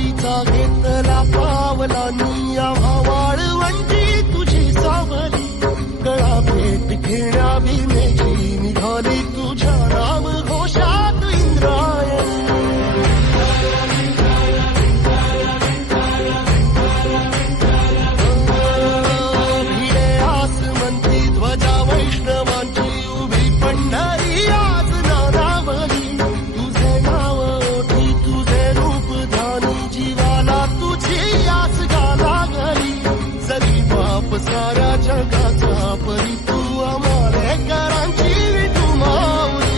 वारीचा घेतला पावलांनी आम्हा वाळवंटी तुझी सावली गळा भेट घेण्या भीमेची निघाली तुझ्या नाम घोषात इंद्रायणी भिडे आसमंती ध्वजा वैष्णवांची उभी पंढरी आज नानावली तुझे नाव ओठी तुझे रूप ध्यानी जीवाला तुझी आस लागली जरी बाप साऱ्या जगाचा परी तू आमालेकरांची विठू माऊली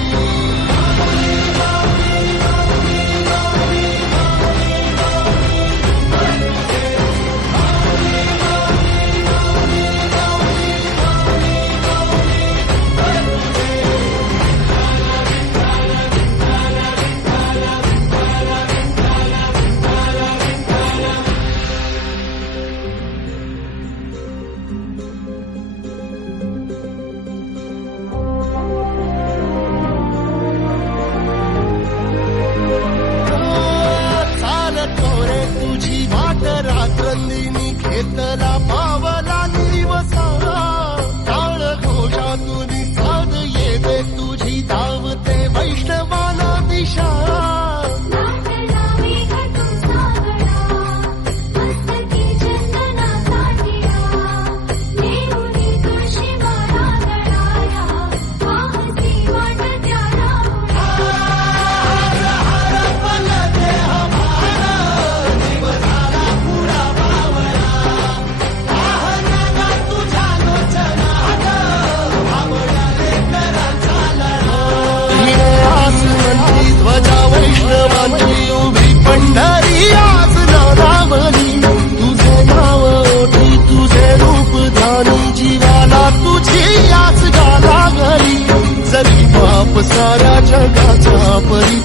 तुझी वाट रात्रंदिनी घेतला पावला निवसा टाळ घोषातून साध येते तुझी धावते वैष्णवाला दिशा ध्वजा वैष्णवांची उभी पंढरी आज नानावली तुझे नाव ओठी तुझे रूप ध्यानी जीवाला तुझी आस लागली जरी बाप साऱ्या जगाचा परी